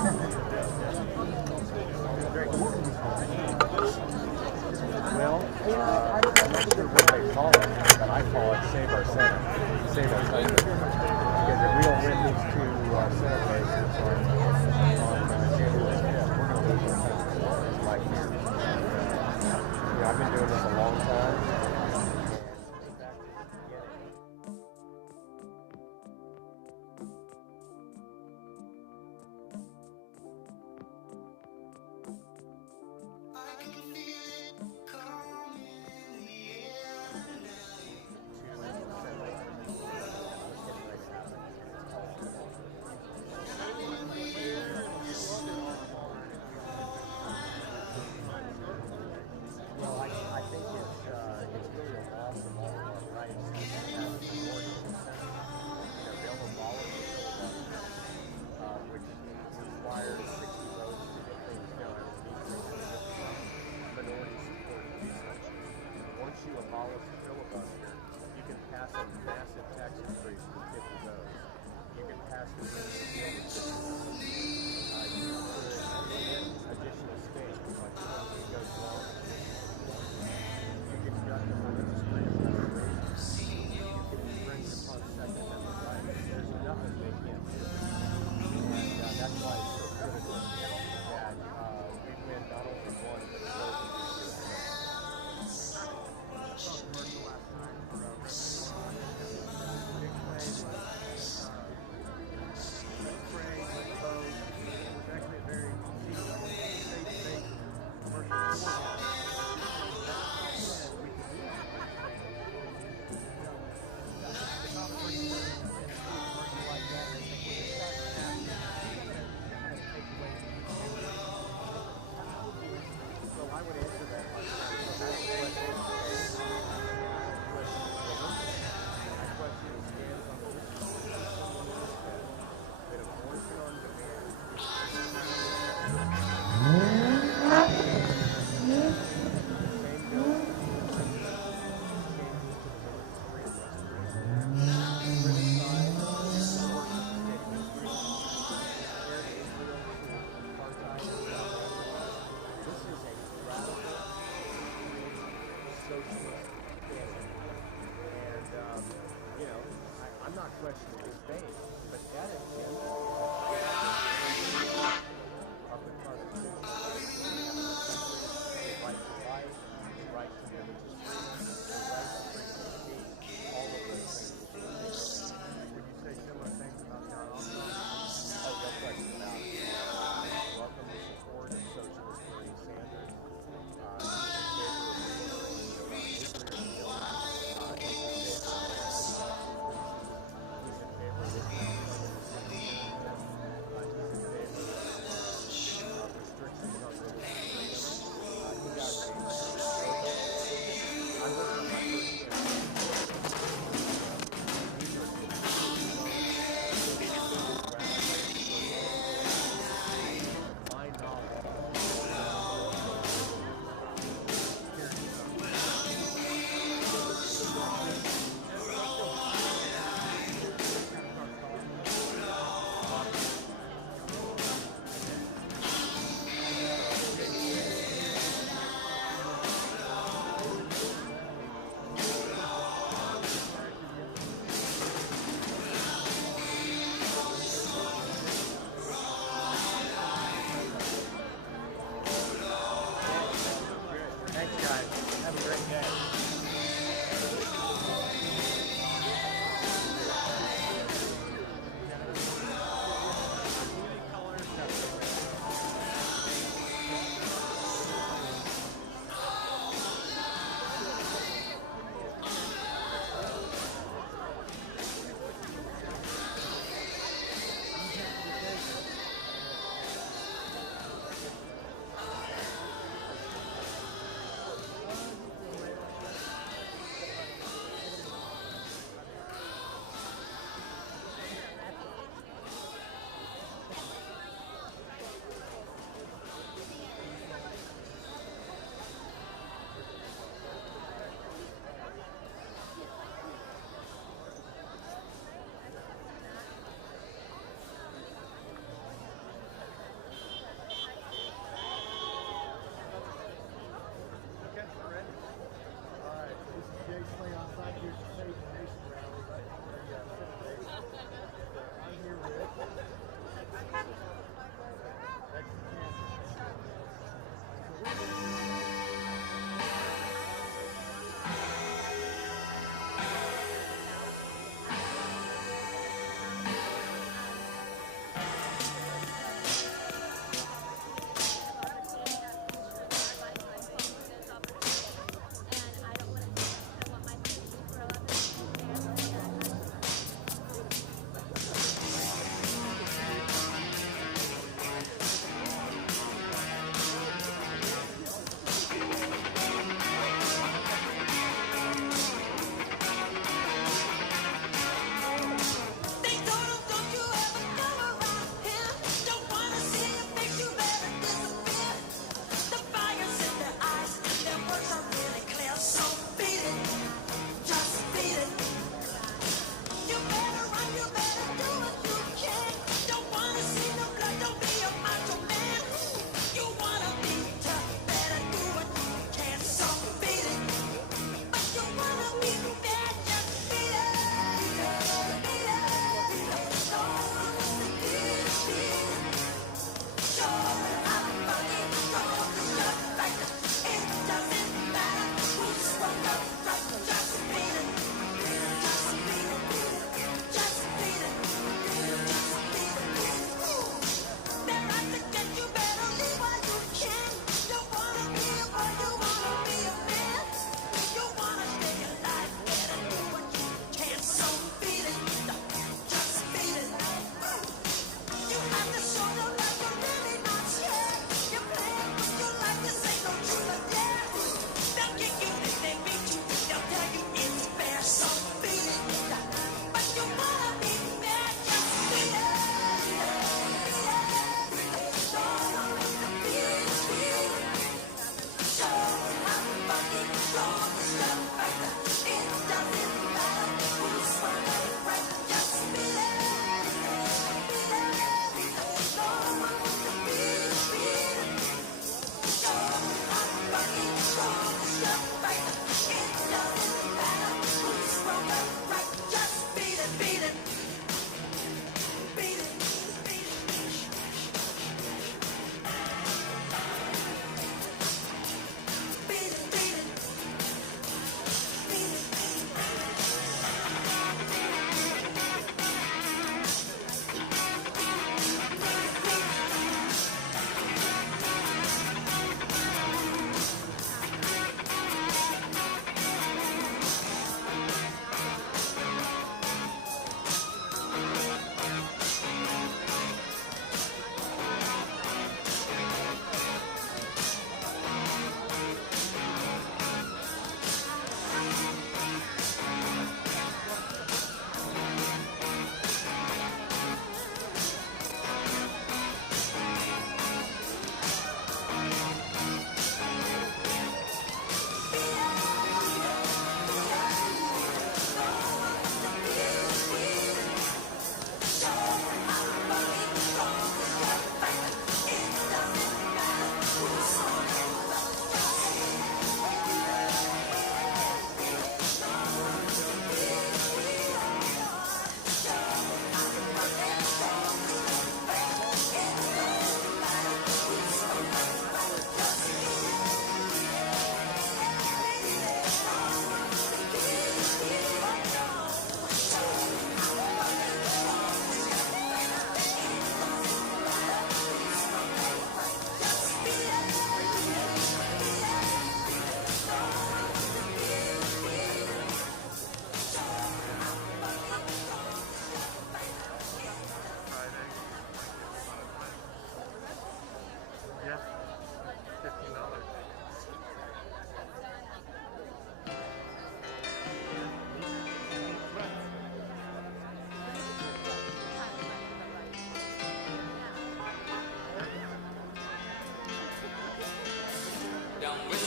Well, I'm not sure what they call it, but I call it Save Our Senate. Save Our Senate. Because if we don't win these two Senate races on January 5th, we're going to lose our country. It's my fear. I've been doing this a long time. I think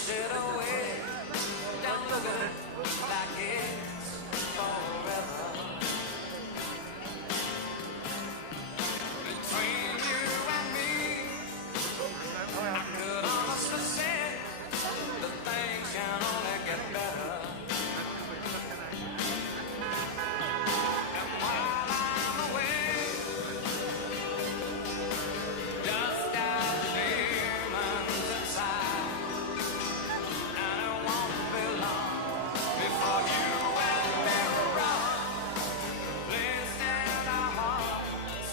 it away. Don't look at it like it's forever. Between you and me, I could honestly say that things can only get better. And while I'm away, just got demons inside, and it won't be long before you and me run. Placed in our hearts,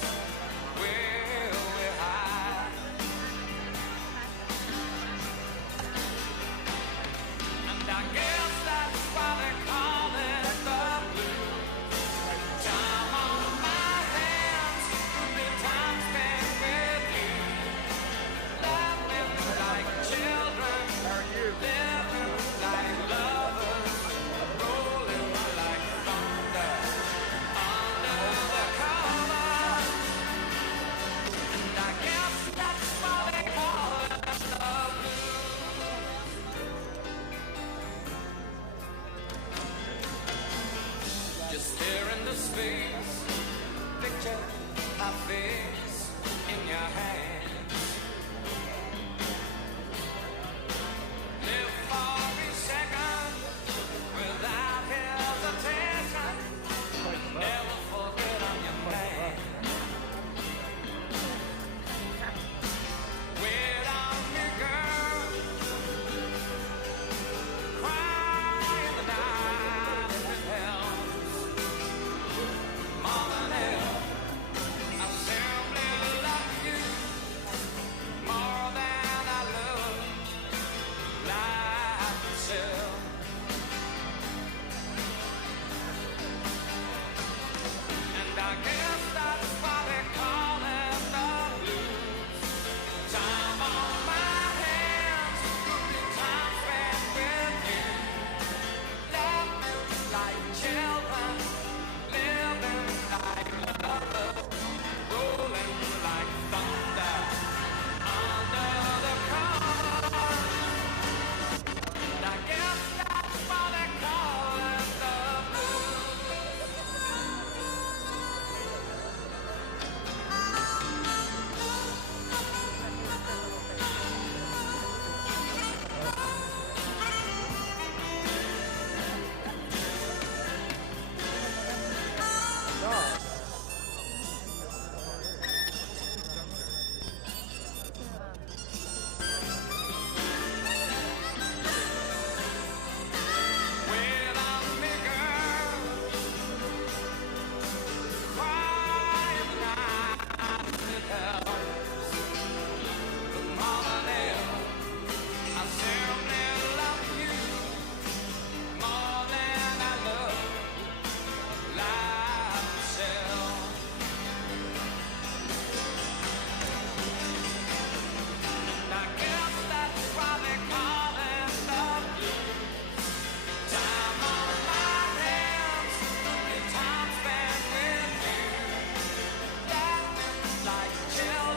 will we hide? And I guess that's why they call it the blues. Time on my hands, the time spent with you. Laughing like children, living like lovers, rolling like thunder under the covers. And I guess that's why they call it the blues. Just stare into space, picture my face in your hands. Live for each second without hesitation. Never forget I'm your man. Wait on me, girl. Cry in the night if it helps. More than ever, I simply love you. More than I love life itself. And I guess that's why they call it the blues. Time on my hands, the time spent with you. Laughing like children, living like lovers, rolling like thunder under the covers. And I guess that's why they call it the blues. Wait on me, girl. Cry in the night if it helps. But more than ever, I simply love you. More than I love life itself. And I guess that's why they call it the blues. Time on my hands, the time spent with you. Laughing like children.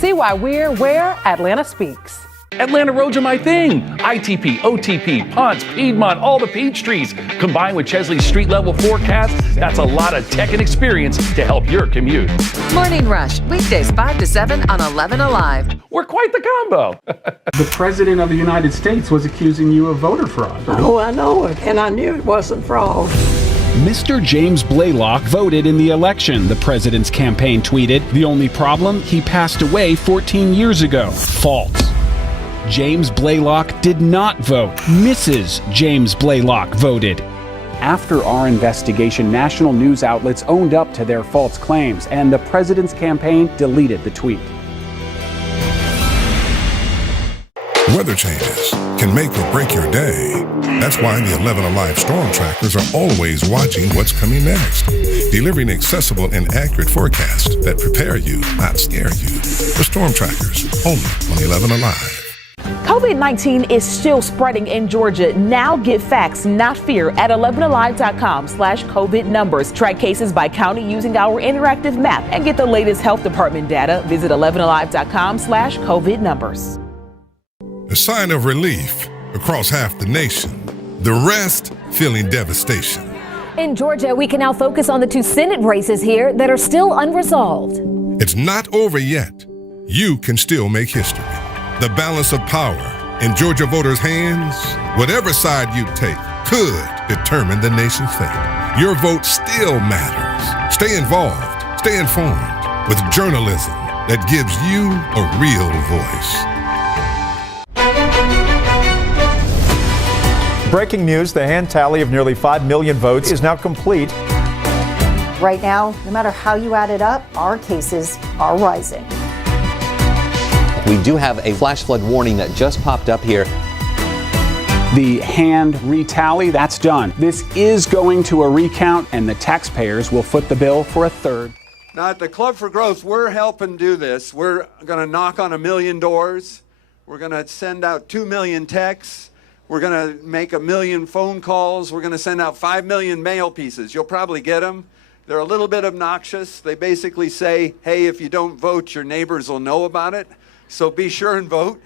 See why we're where Atlanta speaks. Atlanta roads are my thing. ITP, OTP, Ponce, Piedmont, all the peach trees. Combined with Chesley's street level forecast, that's a lot of tech and experience to help your commute. Morning Rush, weekdays 5 to 7 on 11 Alive. We're quite the combo. The President of the United States was accusing you of voter fraud. Oh, I know it, and I knew it wasn't fraud. Mr. James Blaylock voted in the election, the president's campaign tweeted. The only problem, he passed away 14 years ago. False. James Blaylock did not vote. Mrs. James Blaylock voted. After our investigation, national news outlets owned up to their false claims, and the president's campaign deleted the tweet. Weather changes can make or break your day. That's why the 11 Alive Storm Trackers are always watching what's coming next, delivering accessible and accurate forecasts that prepare you, not scare you. The Storm Trackers, only on 11 Alive. COVID-19 is still spreading in Georgia. Now get facts, not fear, at 11alive.com/COVID numbers. Track cases by county using our interactive map and get the latest health department data. Visit 11alive.com/COVID numbers. A sign of relief across half the nation. The rest feeling devastation. In Georgia, we can now focus on the 2 Senate races here that are still unresolved. It's not over yet. You can still make history. The balance of power in Georgia voters' hands, whatever side you take, could determine the nation's fate. Your vote still matters. Stay involved, stay informed with journalism that gives you a real voice. Breaking news, the hand tally of nearly 5 million votes is now complete. Right now, no matter how you add it up, our cases are rising. We do have a flash flood warning that just popped up here. The hand retally, that's done. This is going to a recount, and the taxpayers will foot the bill for a third. Now, at the Club for Growth, we're helping do this. We're going to knock on 1 million doors. We're going to send out 2 million texts. We're going to make 1 million phone calls. We're going to send out 5 million mail pieces. You'll probably get them. They're a little bit obnoxious. They basically say, hey, if you don't vote, your neighbors will know about it. So be sure and vote.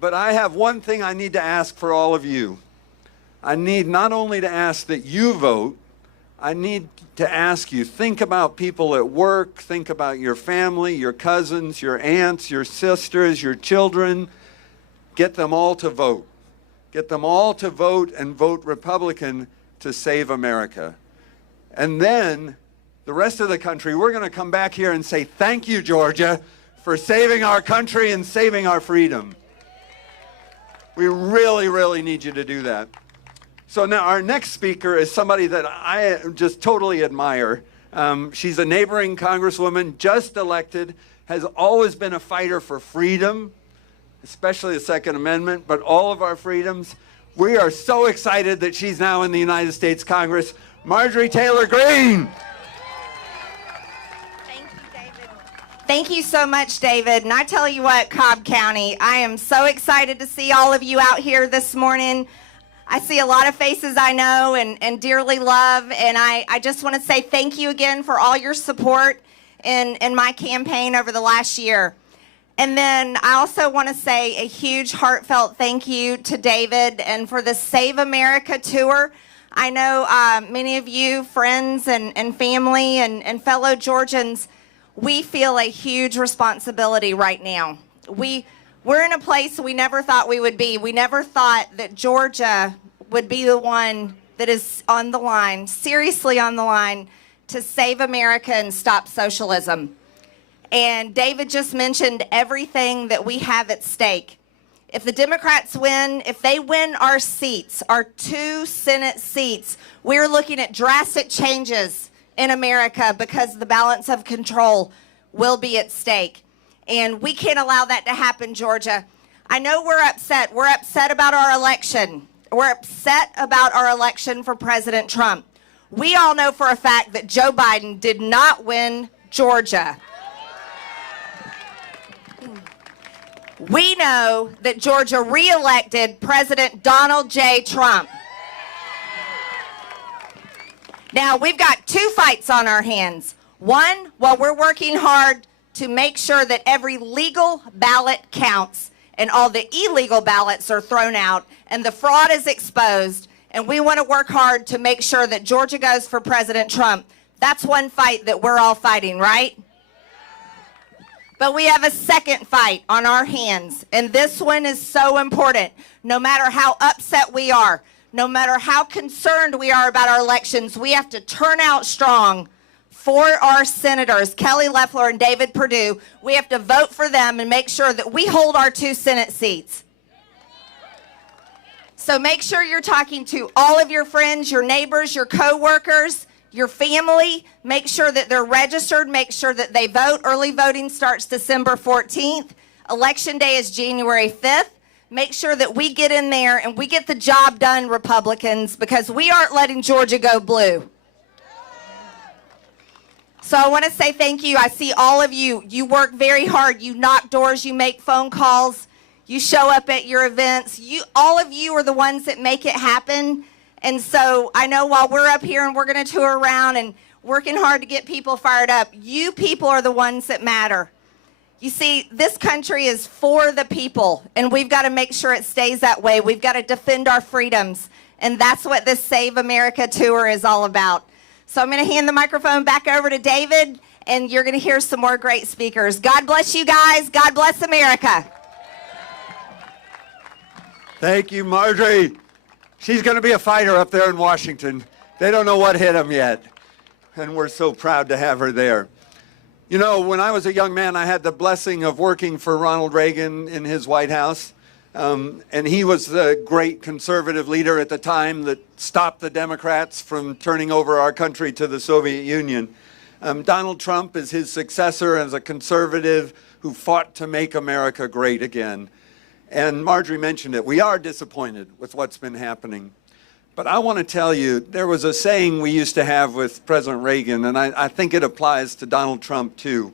But I have one thing I need to ask for all of you. I need not only to ask that you vote, I need to ask you, think about people at work, think about your family, your cousins, your aunts, your sisters, your children. Get them all to vote. Get them all to vote and vote Republican to save America. And then the rest of the country, we're going to come back here and say, thank you, Georgia, for saving our country and saving our freedom. We really, really need you to do that. So now our next speaker is somebody that I just totally admire. She's a neighboring congresswoman, just elected, has always been a fighter for freedom, especially the Second Amendment, but all of our freedoms. We are so excited that she's now in the United States Congress. Marjorie Taylor Greene. Thank you so much, David. And I tell you what, Cobb County, I am so excited to see all of you out here this morning. I see a lot of faces I know and dearly love, and I just want to say thank you again for all your support in my campaign over the last year. And then I also want to say a huge heartfelt thank you to David and for the Save America tour. I know many of you, friends and family and fellow Georgians, we feel a huge responsibility right now. We're in a place we never thought we would be. We never thought that Georgia would be the one that is on the line, seriously on the line, to save America and stop socialism. And David just mentioned everything that we have at stake. If the Democrats win, if they win our seats, our 2 Senate seats, we're looking at drastic changes in America because the balance of control will be at stake. And we can't allow that to happen, Georgia. I know we're upset. We're upset about our election. We're upset about our election for President Trump. We all know for a fact that Joe Biden did not win Georgia. We know that Georgia re-elected President Donald J. Trump. Now, we've got 2 fights on our hands. One, while we're working hard to make sure that every legal ballot counts and all the illegal ballots are thrown out and the fraud is exposed. And we want to work hard to make sure that Georgia goes for President Trump. That's one fight that we're all fighting, right? But we have a second fight on our hands, and this one is so important. No matter how upset we are, no matter how concerned we are about our elections, we have to turn out strong for our senators, Kelly Loeffler and David Perdue. We have to vote for them and make sure that we hold our 2 Senate seats. So make sure you're talking to all of your friends, your neighbors, your co-workers, your family. Make sure that they're registered. Make sure that they vote. Early voting starts December 14th. Election day is January 5th. Make sure that we get in there and we get the job done, Republicans, because we aren't letting Georgia go blue. So I want to say thank you. I see all of you. You work very hard. You knock doors. You make phone calls. You show up at your events. All of you are the ones that make it happen. And so I know while we're up here and we're going to tour around and working hard to get people fired up, you people are the ones that matter. You see, this country is for the people, and we've got to make sure it stays that way. We've got to defend our freedoms, and that's what this Save America tour is all about. So I'm going to hand the microphone back over to David, and you're going to hear some more great speakers. God bless you guys. God bless America. Thank you, Marjorie. She's going to be a fighter up there in Washington. They don't know what hit them yet, and we're so proud to have her there. You know, when I was a young man, I had the blessing of working for Ronald Reagan in his White House, and he was the great conservative leader at the time that stopped the Democrats from turning over our country to the Soviet Union. Donald Trump is his successor as a conservative who fought to make America great again. And Marjorie mentioned it. We are disappointed with what's been happening. But I want to tell you, there was a saying we used to have with President Reagan, and I think it applies to Donald Trump too.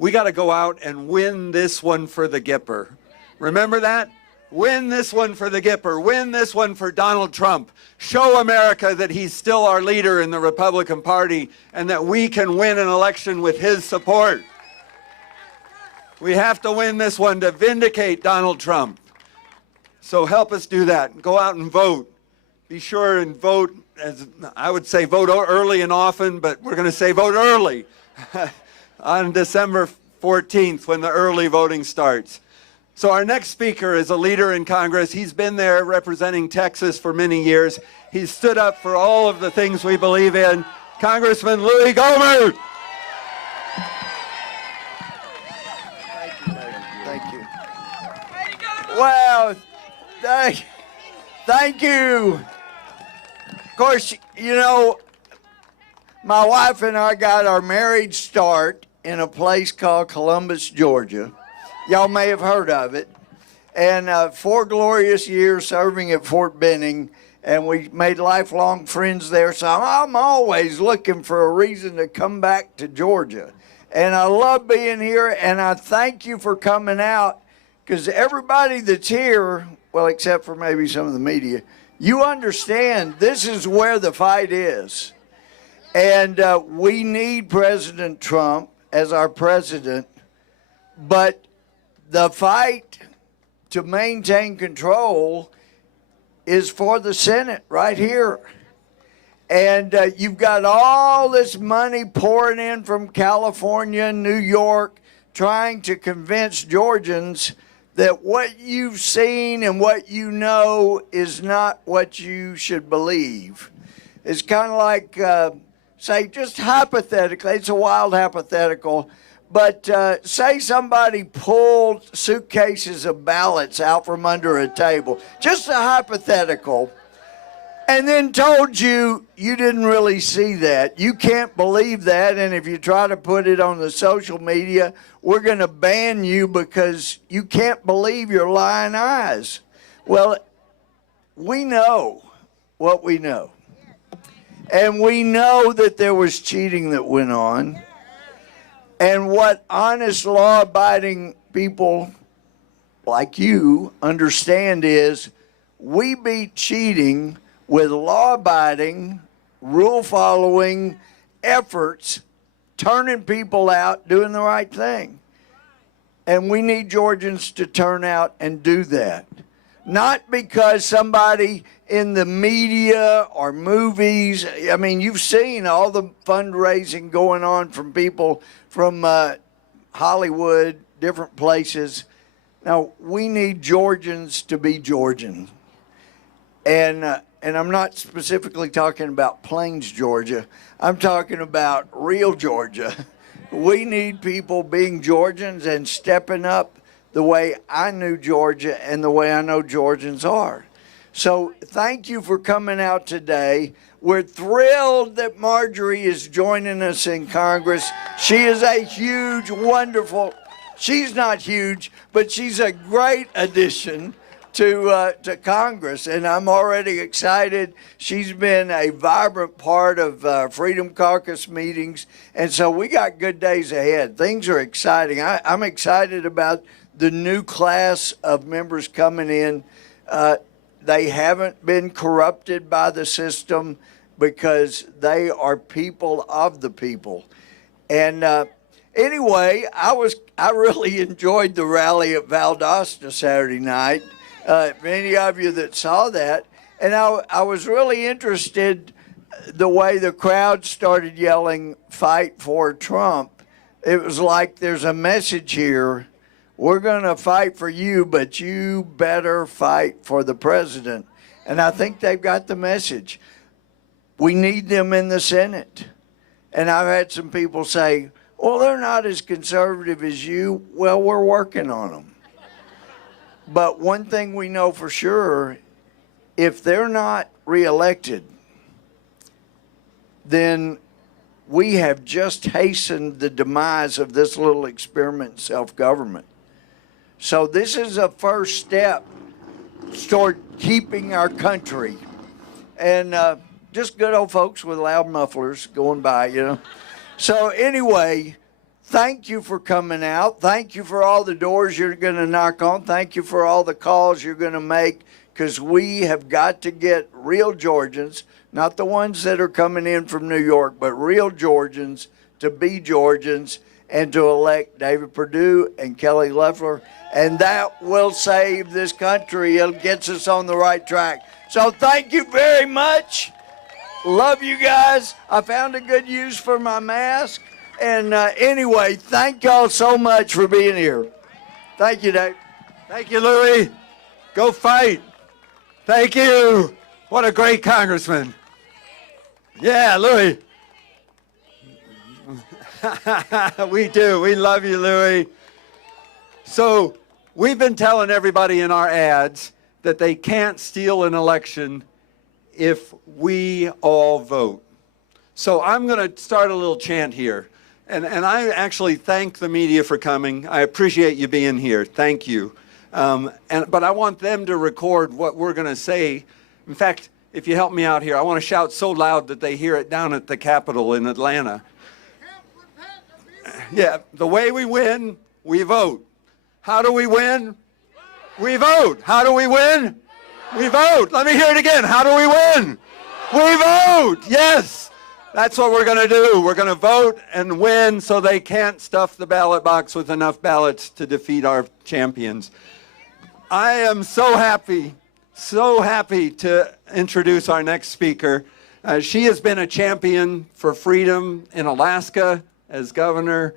We got to go out and win this one for the Gipper. Remember that? Win this one for the Gipper. Win this one for Donald Trump. Show America that he's still our leader in the Republican Party and that we can win an election with his support. We have to win this one to vindicate Donald Trump. So help us do that. Go out and vote. Be sure and vote, as I would say, vote early and often, but we're going to say vote early on December 14th when the early voting starts. So our next speaker is a leader in Congress. He's been there representing Texas for many years. He's stood up for all of the things we believe in. Congressman Louis Gohmert. Well, thank you. Of course, you know, my wife and I got our marriage start in a place called Columbus, Georgia. Y'all may have heard of it. And 4 glorious years serving at Fort Benning, and we made lifelong friends there. So I'm always looking for a reason to come back to Georgia. And I love being here, and I thank you for coming out. Because everybody that's here, well, except for maybe some of the media, you understand this is where the fight is. And we need President Trump as our president, but the fight to maintain control is for the Senate right here. And you've got all this money pouring in from California and New York trying to convince Georgians that what you've seen and what you know is not what you should believe. It's kind of like, say, just hypothetically, it's a wild hypothetical, but say somebody pulled suitcases of ballots out from under a table, just a hypothetical, and then told you you didn't really see that. You can't believe that, and if you try to put it on the social media, we're going to ban you because you can't believe your lying eyes. Well, we know what we know. And we know that there was cheating that went on. And what honest, law-abiding people like you understand is we beat cheating with law-abiding, rule-following efforts turning people out, doing the right thing. And we need Georgians to turn out and do that. Not because somebody in the media or movies, I mean, you've seen all the fundraising going on from people from Hollywood, different places. Now, we need Georgians to be Georgian. And I'm not specifically talking about Plains, Georgia. I'm talking about real Georgia. We need people being Georgians and stepping up the way I knew Georgia and the way I know Georgians are. So thank you for coming out today. We're thrilled that Marjorie is joining us in Congress. She is a huge, wonderful, she's not huge, but she's a great addition to Congress, and I'm already excited. She's been a vibrant part of Freedom Caucus meetings, and so we got good days ahead. Things are exciting. I'm excited about the new class of members coming in. They haven't been corrupted by the system because they are people of the people. And anyway, I really enjoyed the rally at Valdosta Saturday night. Many of you that saw that, and I was really interested the way the crowd started yelling, "Fight for Trump." It was like there's a message here. We're going to fight for you, but you better fight for the president. And I think they've got the message. We need them in the Senate. And I've had some people say, well, they're not as conservative as you. Well, we're working on them. But one thing we know for sure, if they're not reelected, then we have just hastened the demise of this little experiment in self-government. So this is a first step toward keeping our country. And just good old folks with loud mufflers going by, you know. So anyway, thank you for coming out. Thank you for all the doors you're going to knock on. Thank you for all the calls you're going to make, because we have got to get real Georgians, not the ones that are coming in from New York, but real Georgians to be Georgians and to elect David Perdue and Kelly Loeffler. And that will save this country. It gets us on the right track. So thank you very much. Love you guys. I found a good use for my mask. And anyway, thank y'all so much for being here. Thank you, Dave. Thank you, Louis. Go fight. Thank you. What a great congressman. Yeah, Louis. We do. We love you, Louis. So we've been telling everybody in our ads that they can't steal an election if we all vote. So I'm going to start a little chant here. And I actually thank the media for coming. I appreciate you being here. Thank you. But I want them to record what we're going to say. In fact, if you help me out here, I want to shout so loud that they hear it down at the Capitol in Atlanta. Yeah, the way we win, we vote. How do we win? We vote. How do we win? We vote. Let me hear it again. How do we win? We vote. Yes. That's what we're going to do. We're going to vote and win so they can't stuff the ballot box with enough ballots to defeat our champions. I am so happy to introduce our next speaker. She has been a champion for freedom in Alaska as governor,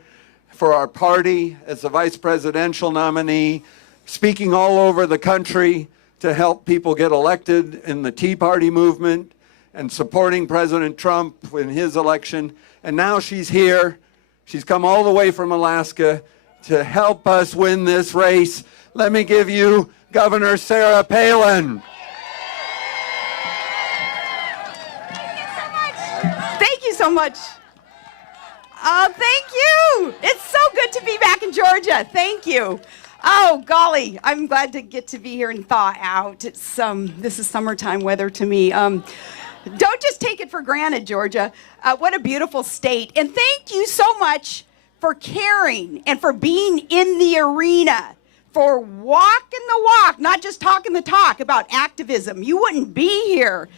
for our party as the vice presidential nominee, speaking all over the country to help people get elected in the Tea Party movement and supporting President Trump in his election. And now she's here. She's come all the way from Alaska to help us win this race. Let me give you Governor Sarah Palin. Thank you so much. Oh, thank you. It's so good to be back in Georgia. Thank you. Oh, golly, I'm glad to get to be here and thaw out. It's this is summertime weather to me. Don't just take it for granted, Georgia. What a beautiful state. And thank you so much for caring and for being in the arena, for walking the walk, not just talking the talk about activism. You wouldn't be here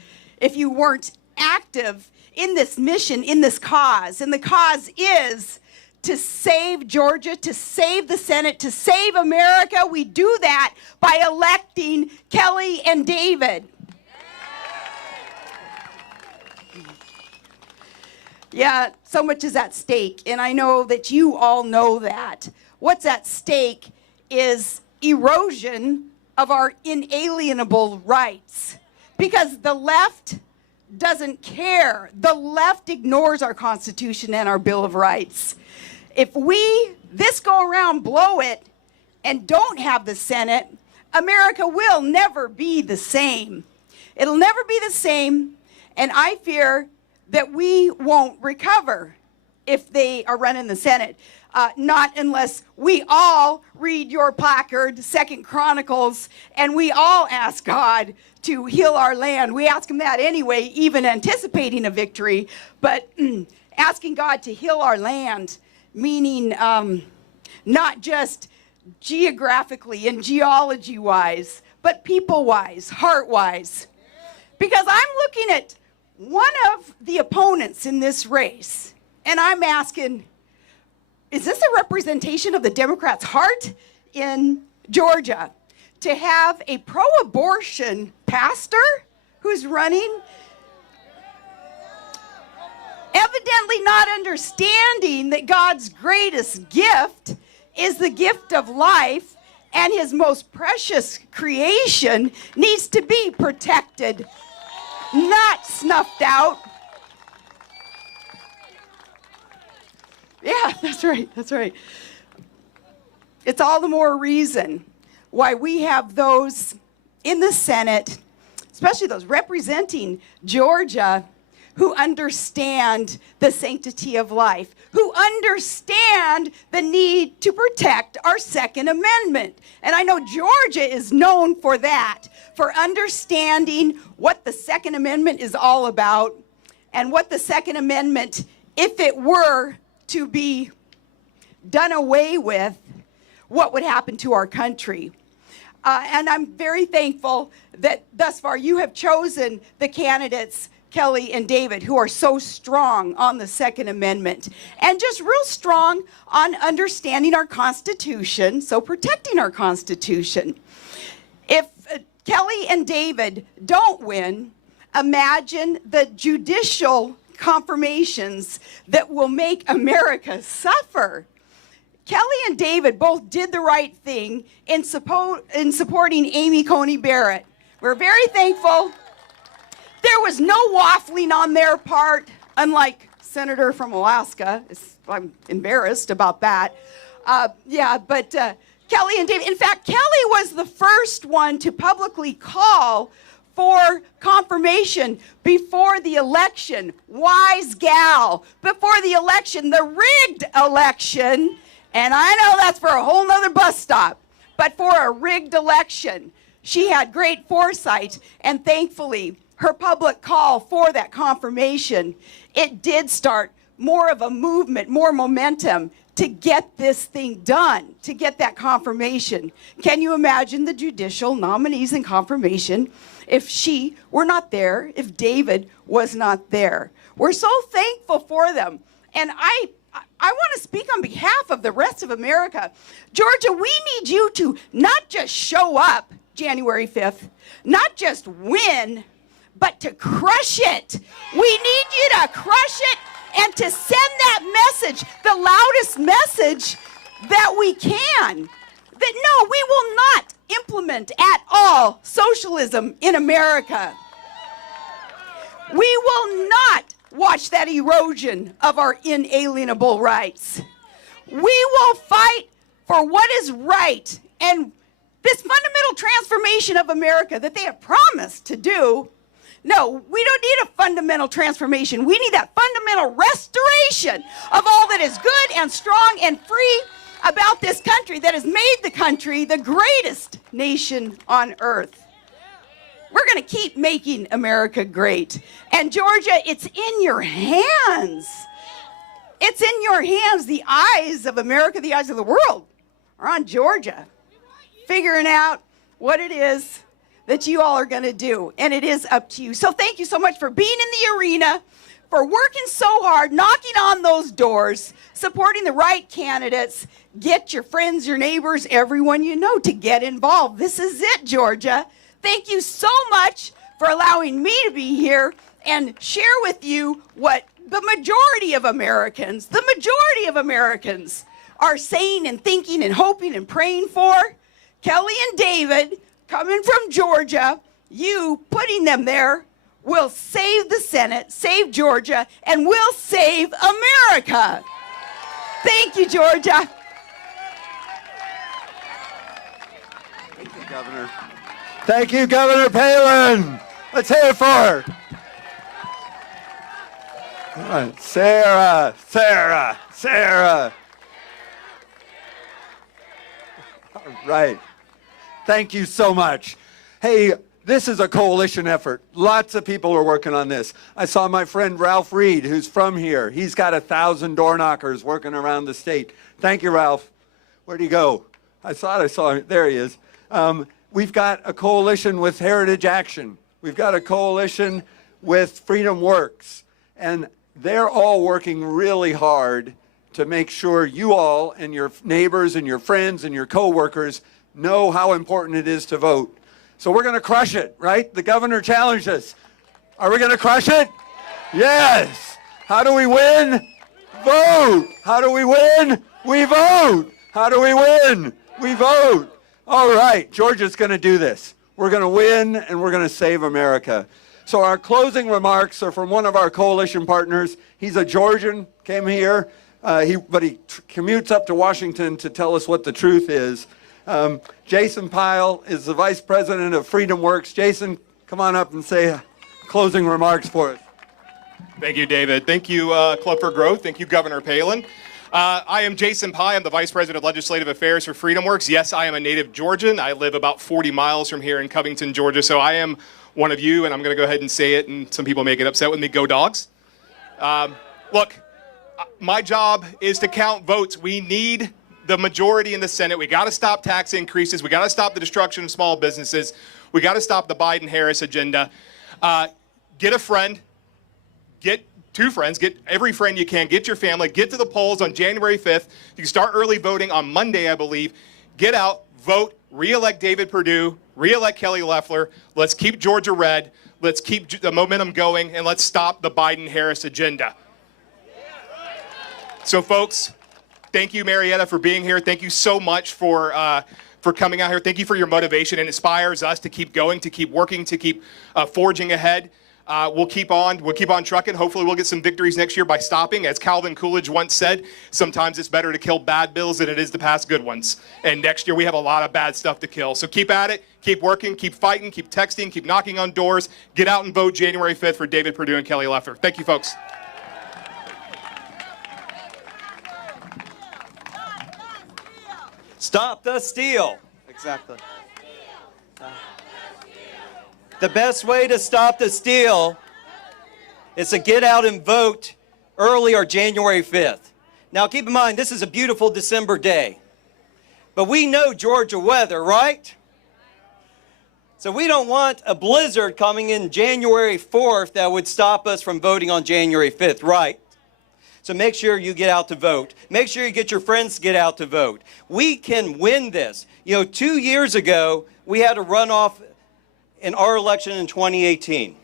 if you weren't active in this mission, in this cause. And the cause is to save Georgia, to save the Senate, to save America. We do that by electing Kelly and David. Yeah, so much is at stake, and I know that you all know that. What's at stake is erosion of our inalienable rights, because the left doesn't care. The left ignores our Constitution and our Bill of Rights. If we, this go around, blow it and don't have the Senate, America will never be the same. It'll never be the same, and I fear that we won't recover if they are running the Senate. Not unless we all read your placard, 2 Chronicles, and we all ask God to heal our land. We ask him that anyway, even anticipating a victory, but asking God to heal our land, meaning not just geographically and geology-wise, but people-wise, heart-wise. Because I'm looking at one of the opponents in this race, and I'm asking, is this a representation of the Democrats' heart in Georgia? To have a pro-abortion pastor who's running, evidently not understanding that God's greatest gift is the gift of life, and his most precious creation needs to be protected, not snuffed out. Yeah, that's right, that's right. It's all the more reason why we have those in the Senate, especially those representing Georgia, who understand the sanctity of life, who understand the need to protect our Second Amendment. And I know Georgia is known for that, for understanding what the Second Amendment is all about, and what the Second Amendment, if it were to be done away with, what would happen to our country. And I'm very thankful that thus far you have chosen the candidates, Kelly and David, who are so strong on the Second Amendment and just real strong on understanding our Constitution, so protecting our Constitution. If Kelly and David don't win, imagine the judicial confirmations that will make America suffer. Kelly and David both did the right thing in supporting Amy Coney Barrett. We're very thankful. There was no waffling on their part, unlike Senator from Alaska. I'm embarrassed about that. But Kelly and David, in fact, Kelly was the first one to publicly call for confirmation before the election. Wise gal. Before the election, the rigged election. And I know that's for a whole nother bus stop, but for a rigged election, she had great foresight, and thankfully, her public call for that confirmation, it did start more of a movement, more momentum to get this thing done, to get that confirmation. Can you imagine the judicial nominees and confirmation if she were not there, if David was not there? We're so thankful for them. And I want to speak on behalf of the rest of America. Georgia, we need you to not just show up January 5th, not just win, but to crush it. We need you to crush it and to send that message, the loudest message that we can. That no, we will not implement at all socialism in America. We will not watch that erosion of our inalienable rights. We will fight for what is right, and this fundamental transformation of America that they have promised to do. No, we don't need a fundamental transformation. We need that fundamental restoration of all that is good and strong and free about this country that has made the country the greatest nation on earth. We're going to keep making America great. And Georgia, it's in your hands. It's in your hands. The eyes of America, the eyes of the world are on Georgia, figuring out what it is that you all are going to do, and it is up to you. So thank you so much for being in the arena, for working so hard, knocking on those doors, supporting the right candidates. Get your friends, your neighbors, everyone you know to get involved. This is it, Georgia. Thank you so much for allowing me to be here and share with you what the majority of Americans are saying and thinking and hoping and praying for. Kelly and David, coming from Georgia, you putting them there will save the Senate, save Georgia, and will save America. Thank you, Georgia. Thank you, Governor. Thank you, Governor Palin. Let's hear it for her. All right. Sarah. All right. Thank you so much. Hey, this is a coalition effort. Lots of people are working on this. I saw my friend Ralph Reed, who's from here. He's got 1,000 door knockers working around the state. Thank you, Ralph. Where'd he go? I thought I saw him. There he is. We've got a coalition with Heritage Action. We've got a coalition with Freedom Works. And they're all working really hard to make sure you all and your neighbors and your friends and your coworkers know how important it is to vote. So we're going to crush it, right? The governor challenged us. Are we going to crush it? Yes. How do we win? Vote. How do we win? We vote. How do we win? We vote. All right, Georgia's going to do this. We're going to win, and we're going to save America. So our closing remarks are from one of our coalition partners. He's a Georgian, came here, but he commutes up to Washington to tell us what the truth is. Jason Pyle is the Vice President of Freedom Works. Jason, come on up and say closing remarks for us. Thank you, David. Thank you, Club for Growth. Thank you, Governor Palin. I am Jason Pye. I'm the Vice President of Legislative Affairs for Freedom Works. Yes, I am a native Georgian. I live about 40 miles from here in Covington, Georgia. So I am one of you, and I'm going to go ahead and say it, and some people may get upset with me. Go Dogs. Look, my job is to count votes. We need the majority in the Senate. We got to stop tax increases. We got to stop the destruction of small businesses. We got to stop the Biden-Harris agenda. Get a friend. Get 2 friends. Get every friend you can. Get your family. Get to the polls on January 5th. You can start early voting on Monday, I believe. Get out, vote, re-elect David Perdue, re-elect Kelly Loeffler. Let's keep Georgia red. Let's keep the momentum going, and let's stop the Biden-Harris agenda. So, folks, thank you, Marietta, for being here. Thank you so much for coming out here. Thank you for your motivation. It inspires us to keep going, to keep working, to keep forging ahead. We'll keep on trucking. Hopefully we'll get some victories next year by stopping. As Calvin Coolidge once said, sometimes it's better to kill bad bills than it is to pass good ones. And next year we have a lot of bad stuff to kill. So keep at it, keep working, keep fighting, keep texting, keep knocking on doors. Get out and vote January 5th for David Perdue and Kelly Loeffler. Thank you, folks. Stop the steal. Exactly. The best way to stop the steal is to get out and vote early or January 5th. Now, keep in mind, this is a beautiful December day. But we know Georgia weather, right? So we don't want a blizzard coming in January 4th that would stop us from voting on January 5th, right? So make sure you get out to vote. Make sure you get your friends to get out to vote. We can win this. 2 years ago, we had a runoff in our election in 2018.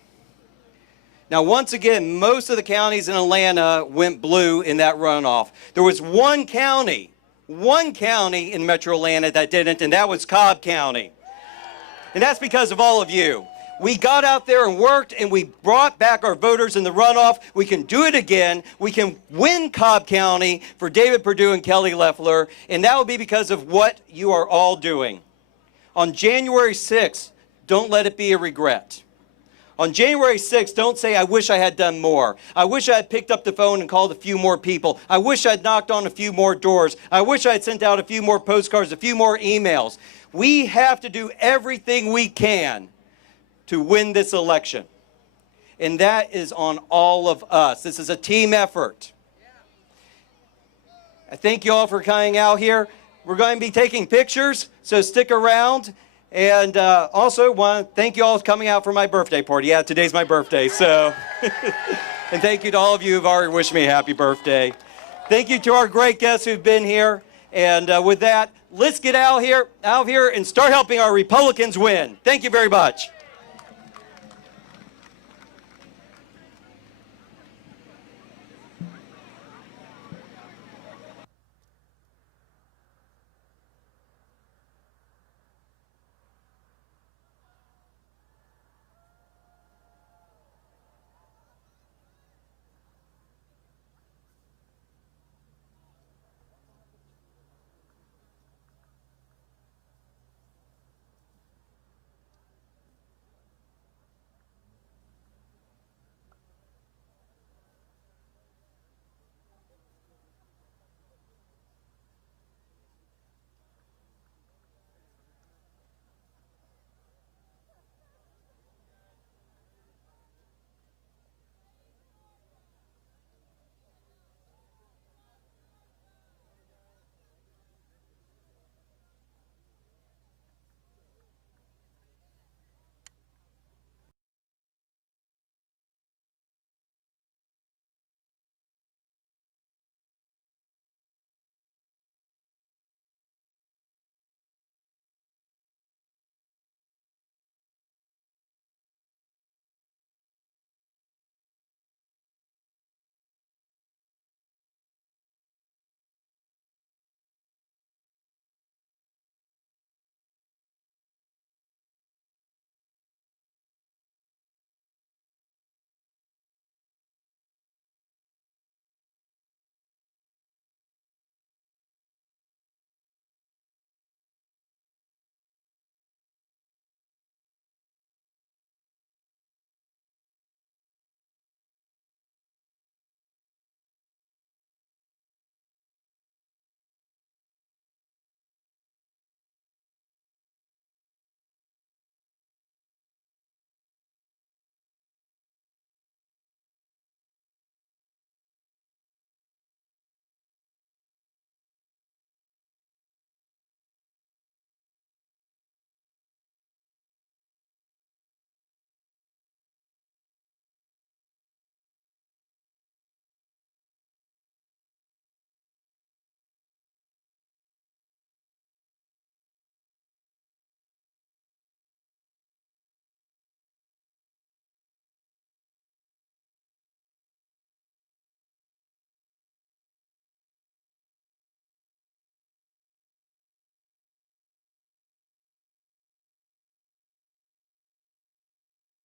Now, once again, most of the counties in Atlanta went blue in that runoff. There was one county in Metro Atlanta that didn't, and that was Cobb County. And that's because of all of you. We got out there and worked, and we brought back our voters in the runoff. We can do it again. We can win Cobb County for David Perdue and Kelly Loeffler, and that will be because of what you are all doing. On January 6th, don't let it be a regret. On January 6th, don't say, I wish I had done more. I wish I had picked up the phone and called a few more people. I wish I'd knocked on a few more doors. I wish I'd sent out a few more postcards, a few more emails. We have to do everything we can to win this election. And that is on all of us. This is a team effort. I thank you all for coming out here. We're going to be taking pictures, so stick around. And also want to thank you all for coming out for my birthday party. Yeah, today's my birthday, so. And thank you to all of you who've already wished me a happy birthday. Thank you to our great guests who've been here. And with that, let's get out of here and start helping our Republicans win. Thank you very much.